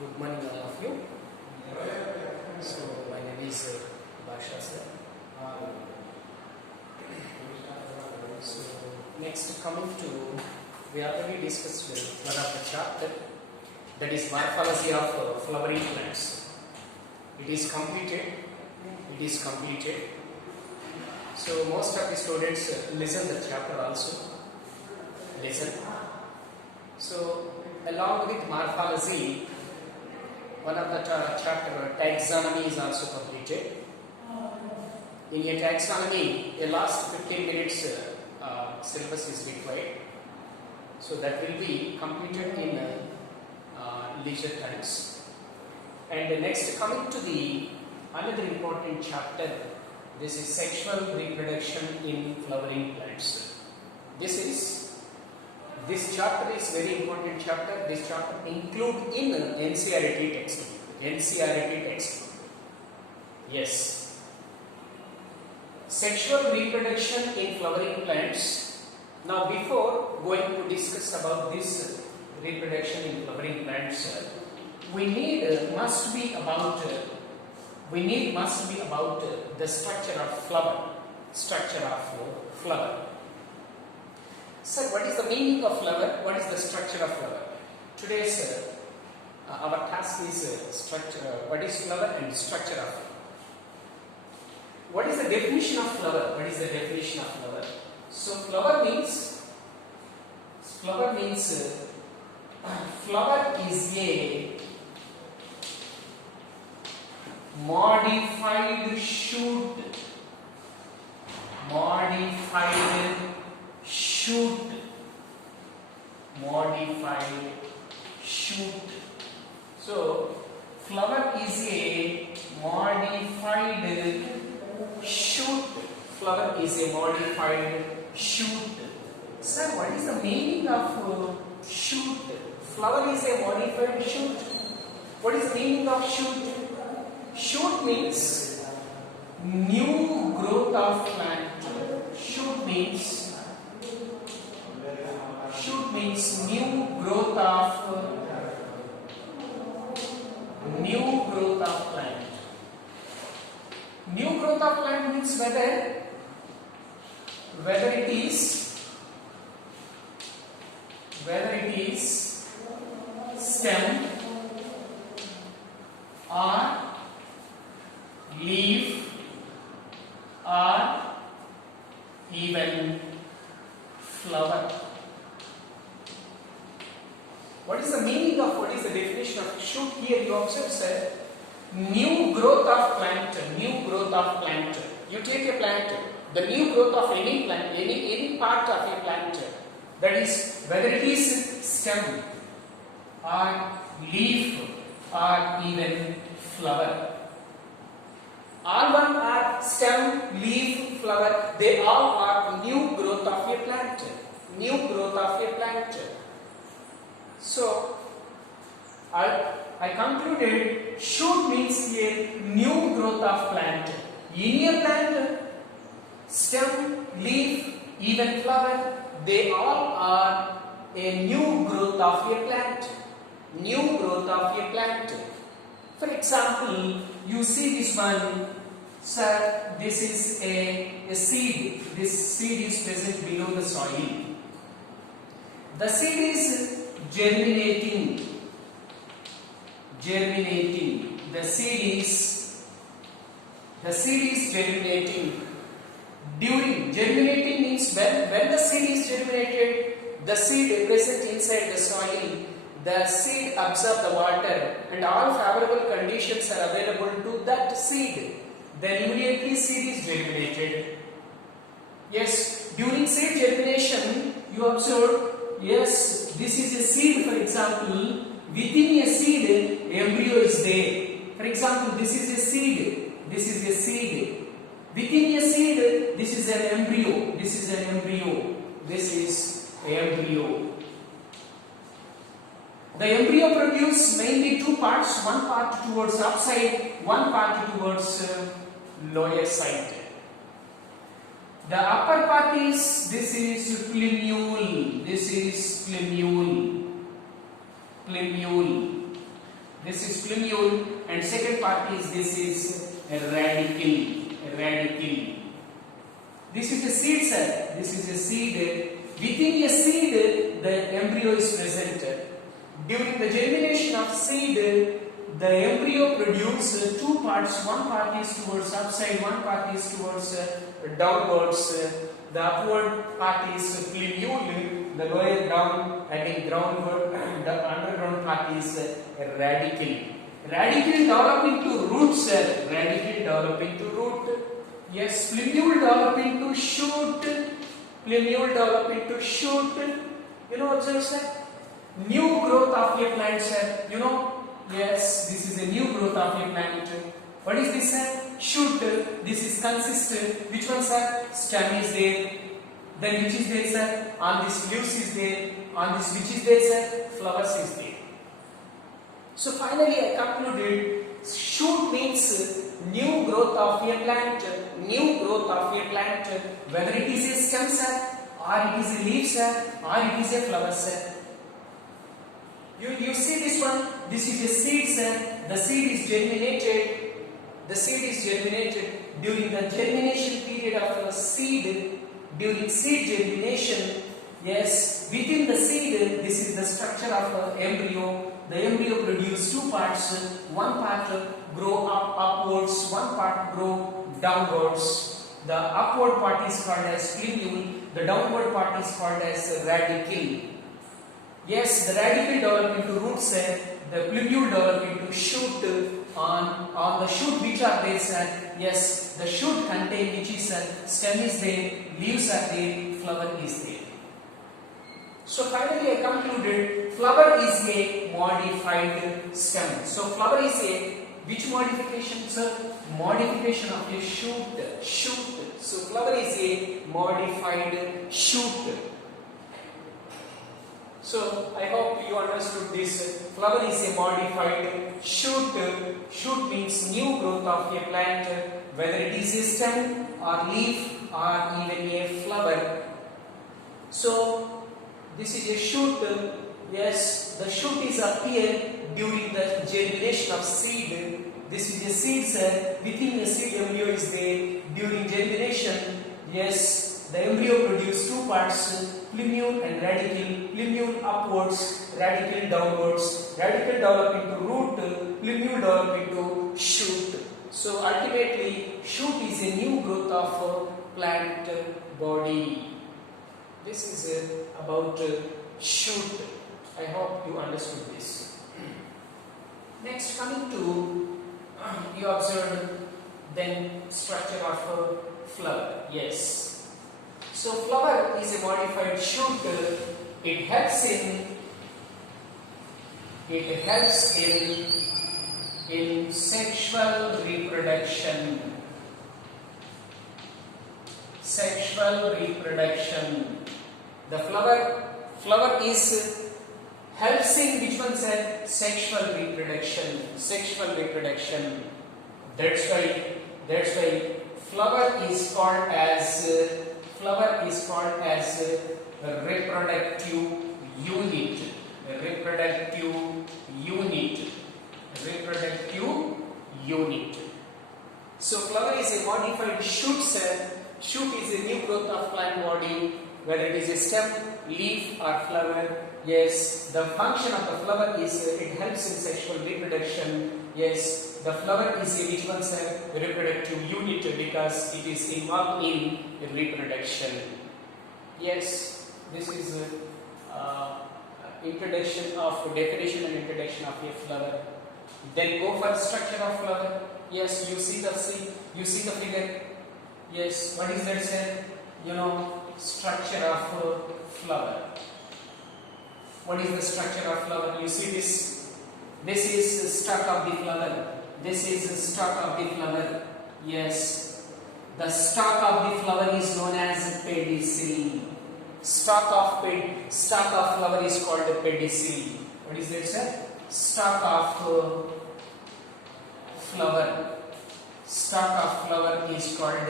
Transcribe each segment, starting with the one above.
Good morning, all of you. So, my name is Basha sir. So, next coming to, we already discussed one of the chapter, that is morphology of flowering plants. It is completed. So, most of the students listen the chapter also. Listen. So, along with morphology, one of the chapter taxonomy is also completed. In a taxonomy, a last 15 minutes syllabus is required. So that will be completed in leisure times. And next, coming to the another important chapter, this is sexual reproduction in flowering plants. This chapter is very important chapter. This chapter include in NCERT textbook. Yes. Sexual reproduction in flowering plants. Now, before going to discuss about this reproduction in flowering plants, must be about the structure of flower. Sir, what is the meaning of flower? What is the structure of flower? Today's our task is structure. What is flower and structure of flower? What is the definition of flower? So flower means flower is a modified shoot. So flower is a modified shoot. Sir, what is the meaning of shoot? Flower is a modified shoot. What is the meaning of shoot? Shoot means new growth of plant. Shoot means new growth of plant. New growth of plant means whether it is stem or leaf or even flower. What is the meaning of, what is the definition of shoot? Here you observe, sir, new growth of plant. You take a plant, the new growth of any plant, any part of a plant, that is whether it is stem or leaf or even flower. All one are stem, leaf, flower, they all are new growth of a plant. So, I concluded shoot means a new growth of plant. In a plant, stem, leaf, even flower, they all are a new growth of a plant. For example, you see this one, sir, this is a seed. This seed is present below the soil. The seed is germinating. The seed is germinating. During germinating means when the seed is germinated, the seed present inside the soil, the seed absorbs the water and all favorable conditions are available to that seed. Then immediately seed is germinated. Yes, during seed germination, you observe, yes, this is a seed, for example. Within a seed, embryo is there. For example, this is a seed. Within a seed, this is an embryo. The embryo produces mainly two parts, one part towards upside, one part towards lower side. The upper part is, this is plumule. This is plumule, and second part is this is a radicle. A radicle. This is a seed cell. This is a seed. Within a seed, the embryo is present. During the germination of seed, the embryo produces two parts. One part is towards upside, one part is towards downwards. The upward part is plumule, the lower down again groundward, and the underground part is radicle. Radicle develop into root cell. Radicle develop into root. Yes, plumule develop into shoot. Plumule develop into shoot. You know, observe sir. New growth of a plant cell. You know. Yes, this is a new growth of a plant. What is this sir? Shoot. This is consistent. Which one sir? Stem is there. Then which is there sir? On this leaves is there. On this which is there sir? Flowers is there. So finally I concluded shoot means new growth of a plant. New growth of a plant. Whether it is a stem cell or it is a leaf cell or it is a flower cell. You see this one, this is a seed cell, the seed is germinated, during the germination period of a seed, during seed germination, yes, within the seed, this is the structure of an embryo. The embryo produces two parts, one part grow upwards, one part grow downwards. The upward part is called as plumule, the downward part is called as radicle. Yes, the radicle develop into root cell, the plumule develop into shoot. On the shoot which are there sir, yes, the shoot contain which is stem is there, leaves are there, flower is there. So finally I concluded flower is a modified stem. So flower is a which modification sir? Modification of a shoot. So flower is a modified shoot. So I hope you understood this. Flower is a modified shoot. Shoot means new growth of a plant, whether it is a stem or leaf or even a flower. So this is a shoot. Yes, the shoot is appear during the germination of seed. This is a seed cell. Within a seed embryo is there. During germination, yes, the embryo produces two parts, plumule and radicle. Plumule upwards, radicle downwards. Radicle develop into root, plumule develop into shoot. So ultimately, shoot is a new growth of plant body. This is about shoot. I hope you understood this. Next, coming to you observe then structure of flower. Yes. So flower is a modified shoot. It helps in sexual reproduction. Sexual reproduction. The flower is helps in which one said sexual reproduction. Sexual reproduction. That's why flower is called as a reproductive unit. A reproductive unit. So flower is a modified shoot cell. Shoot is a new growth of plant body, whether it is a stem, leaf or flower. Yes, the function of the flower is it helps in sexual reproduction. Yes, the flower is a which one cell reproductive unit because it is involved in reproduction. Yes, this is introduction of definition and introduction of a flower. Then go for structure of flower. Yes, you see the figure. Yes, what is that cell? You know, structure of flower. What is the structure of flower? You see this. This is stalk of the flower. This is stalk of the flower. Yes, the stalk of the flower is known as pedicel. Stalk of flower is called pedicel. What is that, sir? Stalk of flower. Stalk of flower is called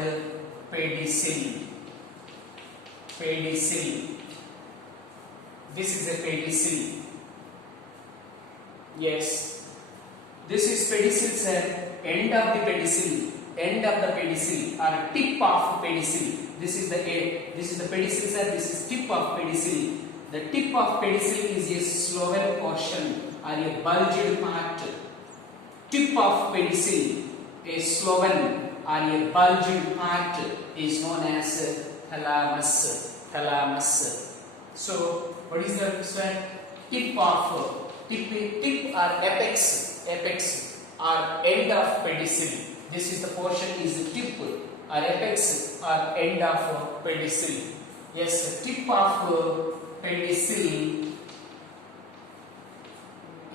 pedicel. Pedicel. This is a pedicel. Yes. This is pedicel, sir. End of the pedicel. End of the pedicel or tip of pedicel. This is the end. This is the pedicel, sir. This is tip of pedicel. The tip of pedicel is a slowen portion or a bulged part. Tip of pedicel, a slowen or a bulged part, is known as thalamus. Thalamus. So, what is the sir? Tip or apex or end of pedicel. This is the portion is the tip or apex or end of pedicel. Yes, the tip of pedicel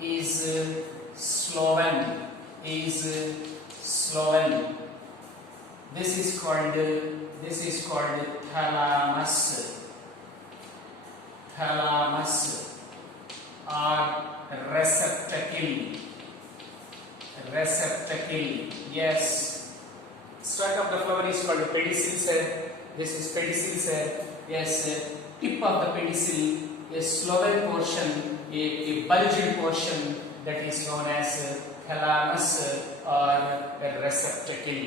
is slowen. This is called thalamus. Thalamus or receptacle. Yes, stalk of the flower is called pedicel, sir. This is pedicel, sir. Yes, tip of the pedicel, a slowen portion, a bulged portion, that is known as thalamus or receptacle.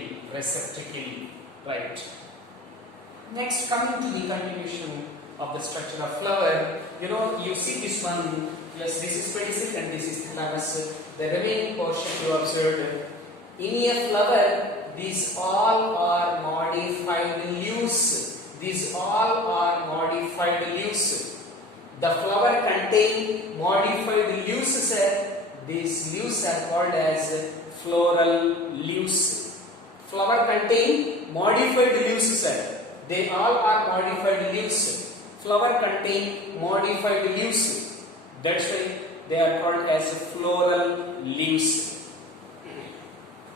Right. Next, coming to the continuation of the structure of flower, you see this one. Yes, this is pedicel and this is thalamus. The remaining portion you observed. In a flower, these all are modified leaves. These all are modified leaves. The flower contain modified leaves, sir. These leaves are called as floral leaves. Flower contain modified leaves, sir. They all are modified leaves. Flower contain modified leaves. That's why they are called as floral leaves.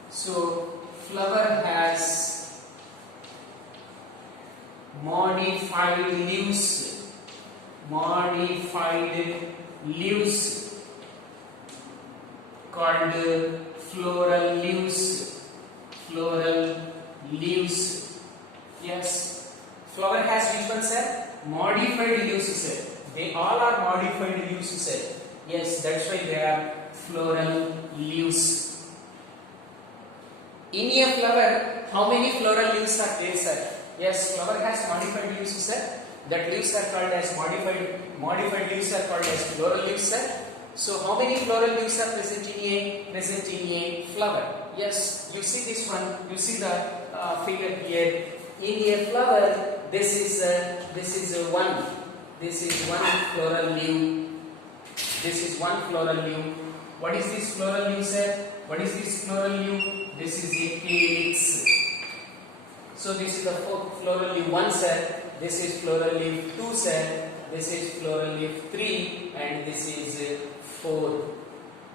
So, flower has modified leaves. Called floral leaves. Yes. Flower has which one, sir? Modified leaves, sir. They all are modified leaves, sir. Yes, that's why they are floral leaves. In a flower, how many floral leaves are there, sir? Yes, flower has modified leaves, sir. That leaves are called as modified leaves are called as floral leaves, sir. So, how many floral leaves are present in a flower? Yes, you see this one. You see the figure here. In a flower, this is one. This is one floral leaf. This is one floral leaf. What is this floral leaf, sir? What is this floral leaf? This is a calyx. So this is the floral leaf 1, sir. This is floral leaf 2, sir. This is floral leaf 3, and this is 4.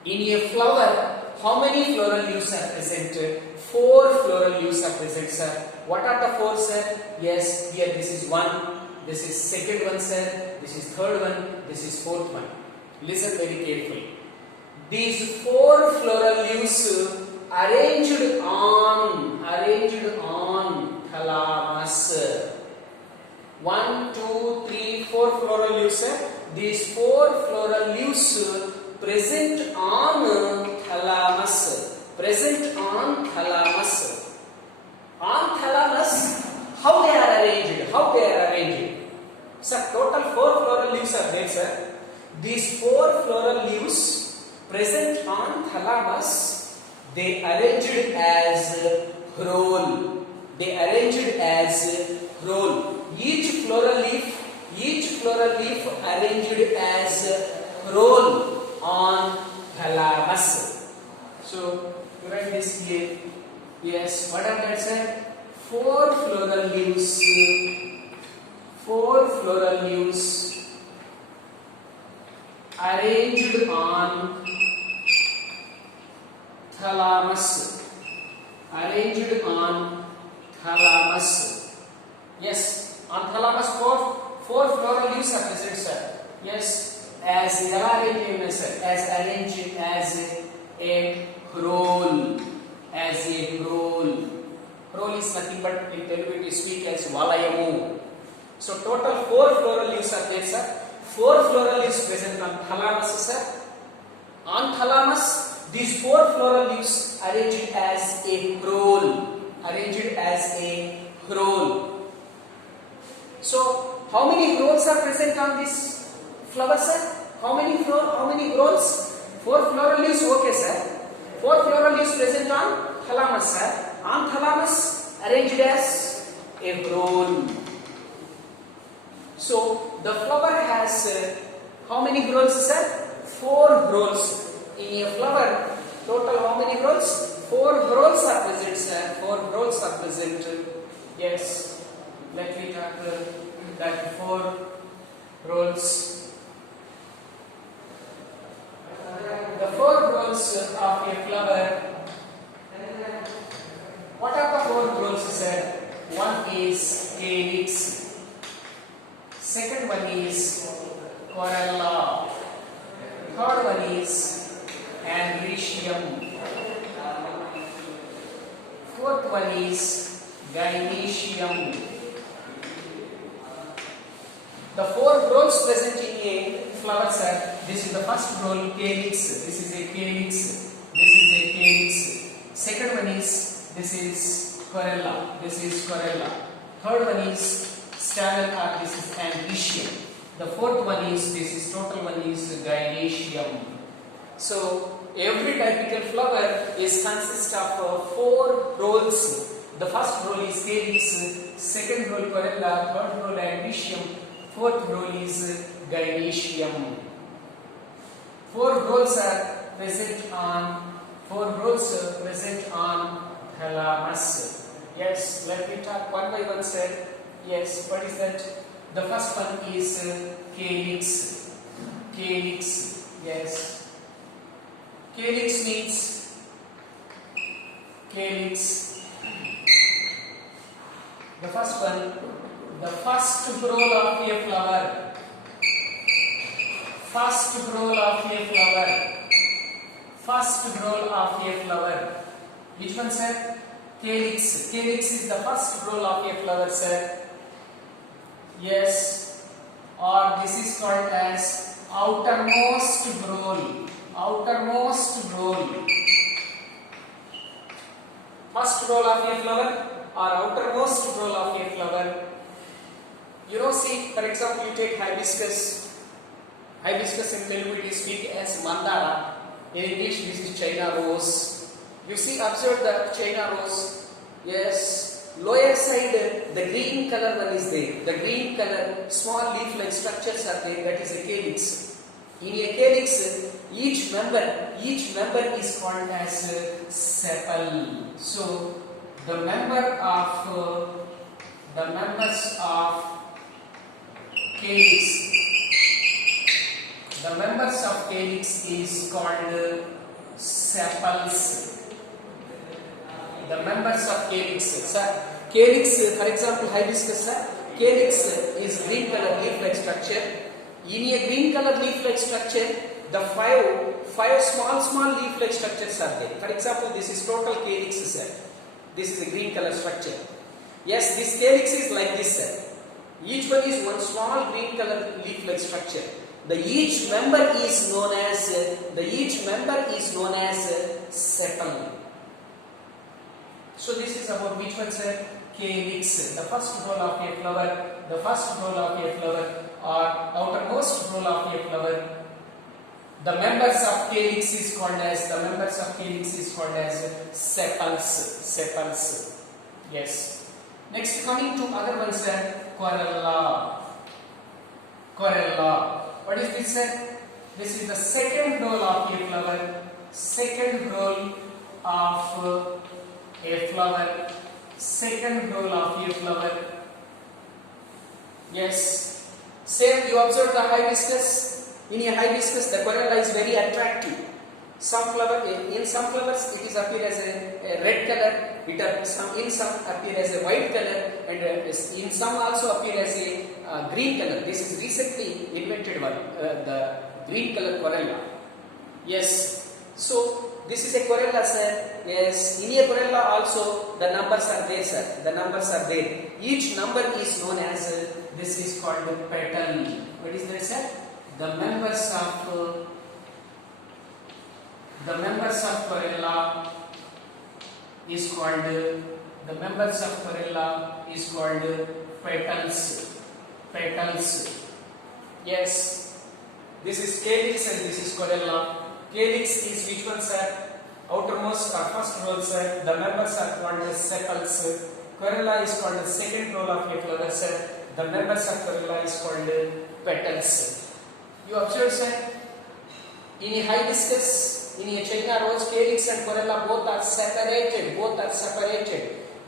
In a flower, how many floral leaves are present? 4 floral leaves are present, sir. What are the 4, sir? Yes, here this is 1. This is second one, sir. This is third one. This is fourth one. Listen very carefully. These 4 floral leaves arranged on thalamus. 1, 2, 3, 4 floral leaves, sir. These 4 floral leaves present on thalamus. On thalamus, how they are arranged? Sir, total 4 floral leaves are there, sir. These 4 floral leaves present on thalamus, they arranged as roll. Each floral leaf arranged as roll on thalamus. So, you write this here. Yes, what are that, sir? 4 floral leaves. 4 floral leaves arranged on thalamus. Yes, on thalamus 4 floral leaves are present, sir. Yes, as arranged as a roll. Roll is nothing but in Telugu we speak as valayamu. So total 4 floral leaves are there, sir. 4 floral leaves present on thalamus, sir. On thalamus, These 4 floral leaves arranged as a roll. Arranged as a roll. So, how many rolls are present on this flower, sir? How many rolls? 4 floral leaves, okay, sir. 4 floral leaves present on thalamus, sir. On thalamus, arranged as a roll. So, the flower has how many rolls, sir? 4 rolls. In a flower, total how many rolls? 4 rolls are present, sir. 4 rolls are present. Yes. Let me tackle that 4 rolls. The 4 rolls of a flower. What are the 4 rolls, sir? One is calyx. Second one is corolla. Third one is androecium. Fourth one is gynoecium. The 4 rolls present in a flower, sir. This is the first roll, calyx. This is a calyx. This is a calyx. Second one is, this is corolla. This is corolla. Third one is stamen, or this is androecium. The fourth one is, this is total one is gynoecium. So every typical flower is consist of 4 rolls. The first roll is calyx, second roll corolla, third roll androecium, fourth roll is gynoecium. 4 rolls are present on thalamus. Yes, let me talk one by one, sir. Yes, what is that? The first one is calyx. Calyx. Yes. Calyx means calyx. The first one, the first roll of a flower. First roll of a flower. First roll of a flower. Which one, sir? Calyx. Calyx is the first roll of a flower, sir. Yes. Or this is called as outermost roll. Outermost roll. First roll of a flower or outermost roll of a flower. You know, see, for example, you take hibiscus. Hibiscus in Telugu we speak as mandara. In English, this is China rose. You see, observe the China rose. Yes, lower side, the green color one is there. The green color, small leaf-like structures are there. That is a calyx. In a calyx, each member is called as sepal. So, the members of calyx. The members of calyx is called sepals. The members of calyx. Sir, calyx, for example, hibiscus, sir, calyx is green color leaf-like structure. In a green color leaf-like structure, the five small leaf-like structures are there. For example, this is total calyx, sir. This is a green color structure. Yes, this calyx is like this, sir. Each one is one small green color leaf-like structure. Each member is known as sepal. So this is about which one, sir? Calyx. The first roll of a flower, or outermost roll of a flower. The members of calyx is called as sepals. Yes. Next, coming to other ones, sir. Corolla. What is this, sir? This is the second roll of a flower. Second roll of a flower. Second roll of a flower. Yes. Same, you observe the hibiscus. In a hibiscus, the corolla is very attractive. In some flowers, it is appear as a red color. In some appear as a white color, and in some also appear as a green color. This is recently invented one, the green color corolla. Yes. So this is a corolla, sir. Yes. In a corolla also the numbers are there, sir. The numbers are there. Each number is known as this is called the petal. What is that, sir? The members of The members of corolla is called petals. Petals. Yes. This is calyx and this is corolla. Calyx is which one, sir? Outermost or first roll, sir. The members are called as sepals. Corolla is called the second roll of a flower, sir. The members of corolla is called petals. You observe, sir? In a hibiscus, in a China rose, calyx and corolla both are separated.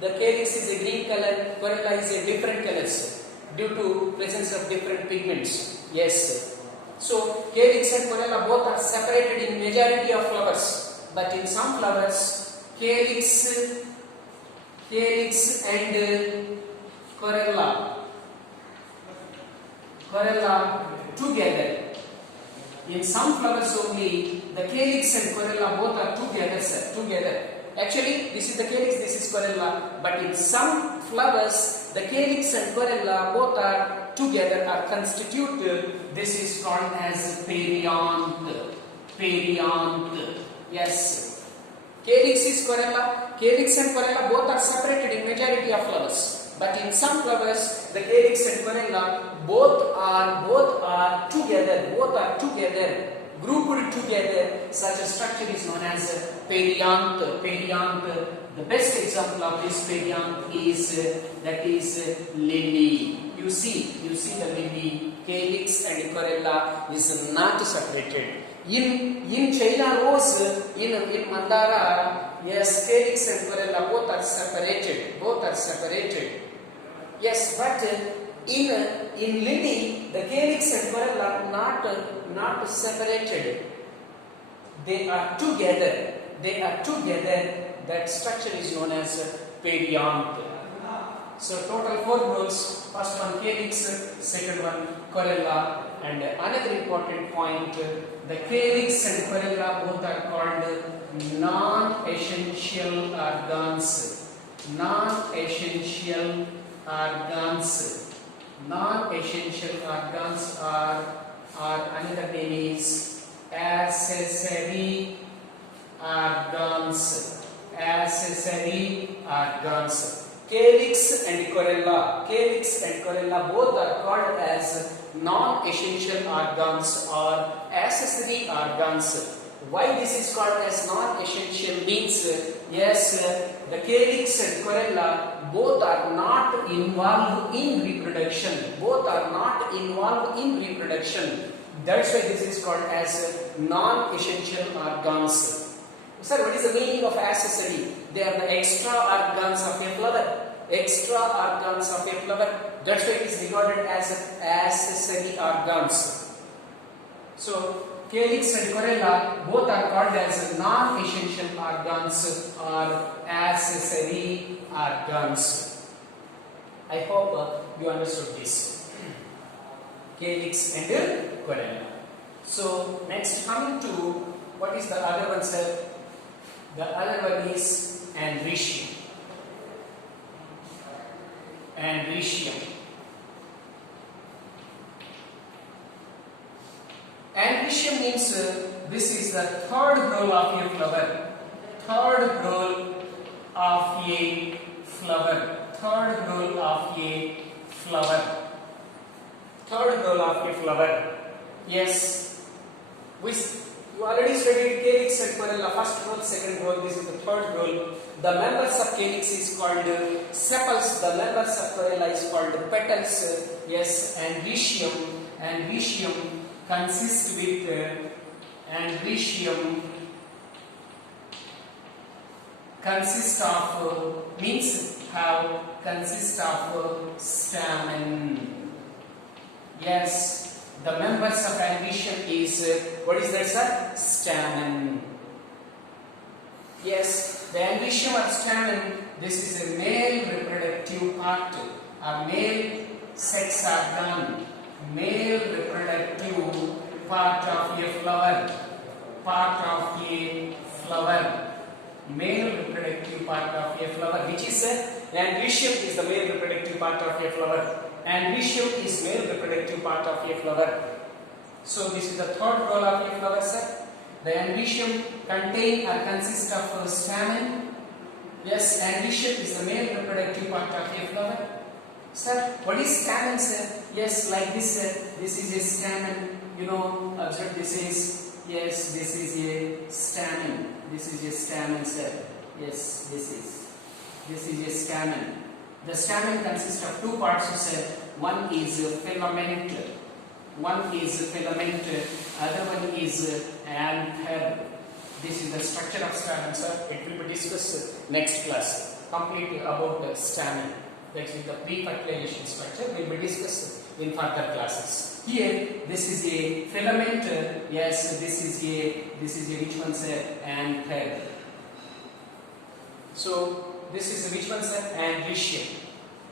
The calyx is a green color, corolla is a different color, sir, due to presence of different pigments. Yes, sir. So calyx and corolla both are separated in majority of flowers, but in some flowers, calyx and corolla together. In some flowers only, the calyx and corolla both are together, sir. Together. Actually, this is the calyx, this is corolla. But in some flowers, the calyx and corolla both are together, are constituted. This is called as perianth. Perianth. Yes. Calyx is corolla. Calyx and corolla both are separated in majority of flowers. But in some flowers, the calyx and corolla both are together, grouped together. Such a structure is known as perianth. Perianth. The best example of this perianth is lily. You see the lily, calyx and corolla is not separated. In China rose, in mandara, yes, calyx and corolla both are separated. Yes, but in lily, the calyx and corolla are not separated. They are together. That structure is known as perianth. So total 4 roles. First one calyx, second one corolla. And another important point, the calyx and corolla both are called non-essential organs. Non-essential organs are another name is accessory organs. Calyx and corolla both are called as non-essential organs or accessory organs. Why this is called as non-essential means, yes, the calyx and corolla both are not involved in reproduction. That's why this is called as non-essential organs. Sir, what is the meaning of accessory? They are the extra organs of a flower. That's why it is regarded as accessory organs. So, calyx and corolla both are called as non-essential organs or accessory organs. I hope you understood this. Calyx and corolla. So, next coming to what is the other one, sir? The other one is androecium. Androecium means this is the third role of a flower. Yes. You already studied calyx and corolla, first role, second role, this is the third role. The members of calyx is called sepals, the members of corolla is called petals. Yes, androecium consists of stamen. Yes. The members of androecium is, what is that, sir? Stamen. Yes, the androecium or stamen, this is a male reproductive part, a male sex organ, male reproductive part of a flower, male reproductive part of a flower, which is androecium is the male reproductive part of a flower. Androecium is male reproductive part of a flower. So this is the third role of a flower, sir. The androecium contain or consist of stamen. Yes, androecium is the male reproductive part of a flower. Sir, what is stamen, sir? Yes, like this, sir. This is a stamen. You know, observe this is, yes, this is a stamen. This is a stamen, sir. Yes, this is a stamen. The stamen consists of two parts, sir. One is filament. One is filament. Other one is anther. This is the structure of stamen, sir. It will be discussed next class. Completely about the stamen. That is the pre-fertilization structure. Will be discussed in further classes. Here, this is a filament. Yes, this is a which one, sir? Anther. So this is which one, sir? Androecium.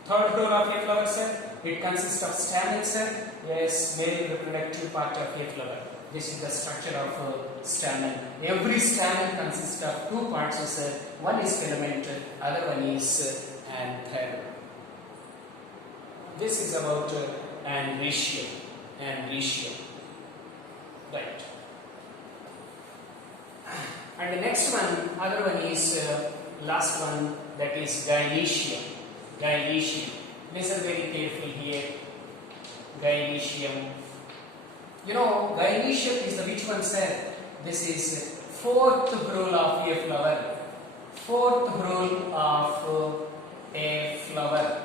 Third role of a flower, sir. It consists of stamen, sir. Yes, male reproductive part of a flower. This is the structure of stamen. Every stamen consists of two parts, sir. One is filament, other one is anther. This is about androecium. Androecium. Right. And the next one, other one is last one, that is gynoecium. Gynoecium. Listen very carefully here. Gynoecium. You know, gynoecium is the which one, sir? This is fourth role of a flower. Fourth role of a flower.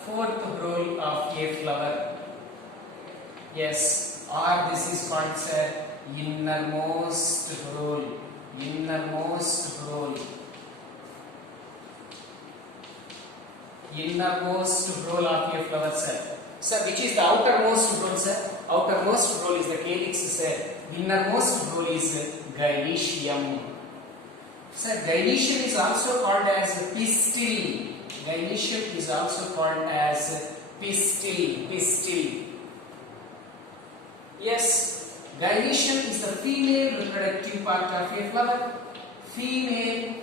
Fourth role of a flower. Yes, or this is called, sir, innermost role. Innermost role. Innermost role of a flower, sir. Sir, which is the outermost role, sir? Outermost role is the calyx, sir. Innermost role is gynoecium. Sir, gynoecium is also called as pistil. Gynoecium is also called as pistil. Pistil. Yes, gynoecium is the female reproductive part of a flower. Female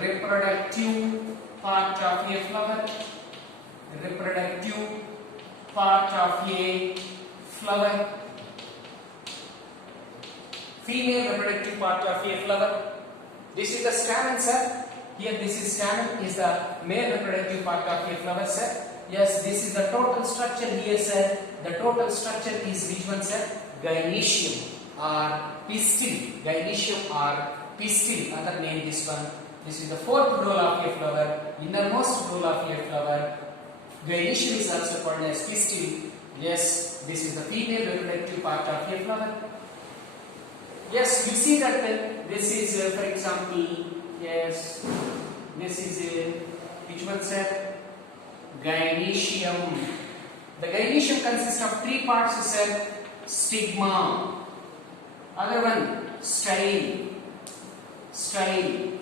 reproductive part of a flower. Reproductive part of a flower. Female reproductive part of a flower. This is the stamen, sir. Here this is stamen is the male reproductive part of a flower, sir. Yes, this is the total structure here, sir. The total structure is which one, sir? Gynoecium or pistil. Gynoecium or pistil. Other name this one. This is the fourth role of a flower. Innermost role of a flower. Gynoecium is also called as pistil. Yes, this is the female reproductive part of a flower. Yes, you see that this is, for example, yes, this is which one, sir? Gynoecium. The gynoecium consists of three parts, sir. Stigma. Other one, style. Style.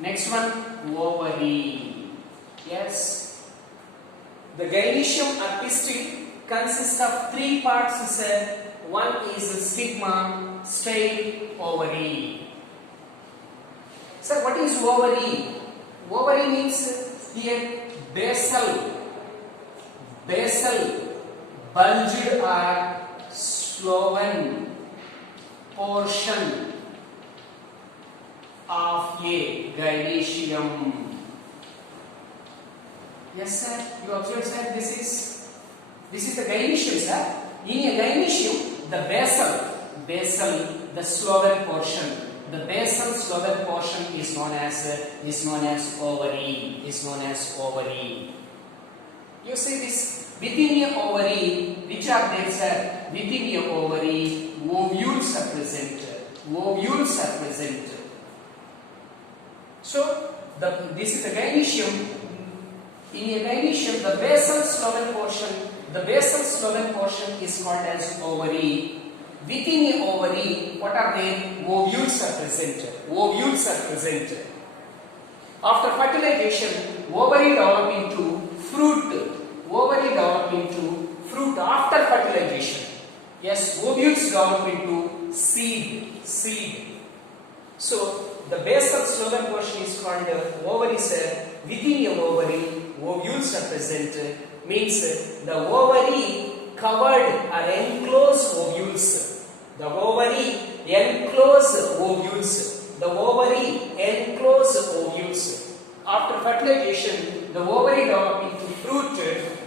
Next one, ovary. Yes. The gynoecium or pistil consists of three parts, sir. One is stigma, style, ovary. Sir, what is ovary? Ovary means here basal, bulged or swollen portion of a gynoecium. Yes, sir. You observe, sir. This is the gynoecium, sir. In a gynoecium, the basal, the swollen portion. The basal swollen portion is known as ovary. You see this within a ovary, which are there, sir? Within a ovary, ovules are present. So this is the gynoecium. In a gynoecium, the basal swollen portion is called as ovary. Within a ovary, what are they? Ovules are present. After fertilization, ovary develop into fruit. After fertilization. Yes, ovules develop into seed. So the basal swollen portion is called ovary, sir. Within a ovary, ovules are present. Means the ovary covered or enclosed ovules. The ovary enclose ovules. The ovary enclose ovules. After fertilization, the ovary develop into fruit.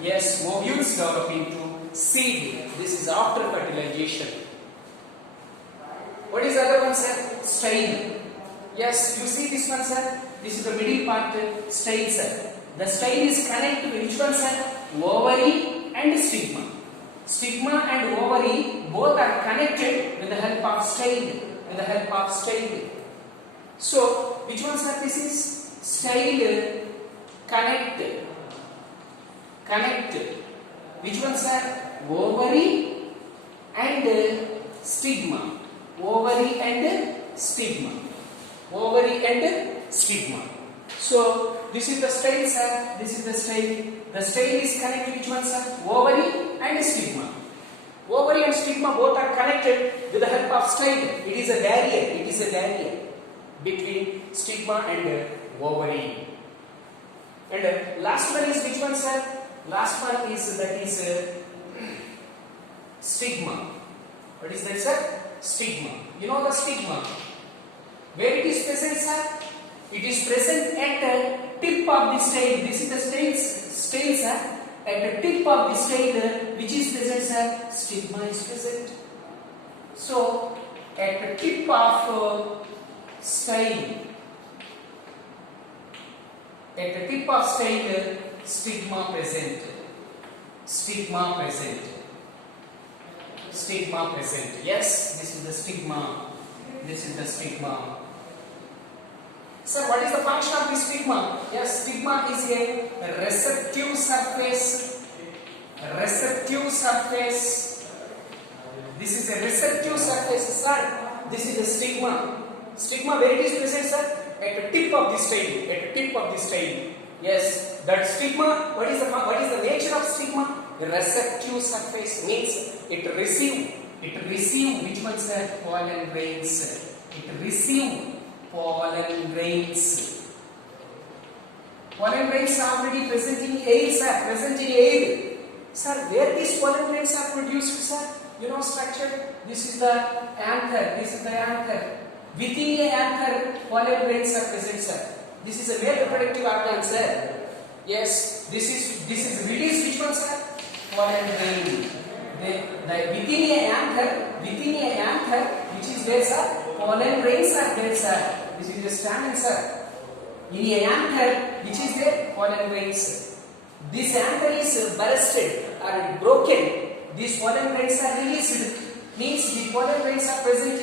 Yes, ovules develop into seed. This is after fertilization. What is the other one, sir? Style. Yes, you see this one, sir? This is the middle part, style, sir. The style is connected to which one, sir? Ovary and stigma. Stigma and ovary both are connected with the help of style. With the help of style. So, which one, sir? This is style connected. Connected. Which one, sir? Ovary and stigma. Ovary and stigma. Ovary and stigma. So, this is the style, sir. This is the style. The style is connected which one, sir? Ovary and stigma. Ovary and stigma both are connected with the help of style. It is a barrier. It is a barrier between stigma and ovary. And last one is which one, sir? Last one is stigma. What is that, sir? Stigma. You know the stigma. Where it is present, sir? It is present at the tip of the style. This is the style, sir. At the tip of the style, which is present, sir? Stigma is present. So, at the tip of style, at the tip of style, stigma present. Stigma present. Stigma present. Yes, this is the stigma. This is the stigma. Sir, what is the function of the stigma? Yes, stigma is a receptive surface. Receptive surface. This is a receptive surface, sir. This is the stigma. Stigma, where it is present, sir? At the tip of the style. At the tip of the style. Yes, that stigma. What is the nature of stigma? The receptive surface means it receive which one, sir? Pollen grains. It receive pollen grains. Pollen grains are already present in air, sir. Present in air. Sir, where these pollen grains are produced, sir? You know structure. This is the anther. This is the anther. Within a anther, pollen grains are present, sir. This is a male reproductive organ, sir. Yes, this is released which one, sir? Pollen grain. Within a anther, which is there, sir? Pollen grains are there, sir. This is the stamen, sir. In a anther, which is there? Pollen grains. This anther is bursted or broken. These pollen grains are released. Means the pollen grains are present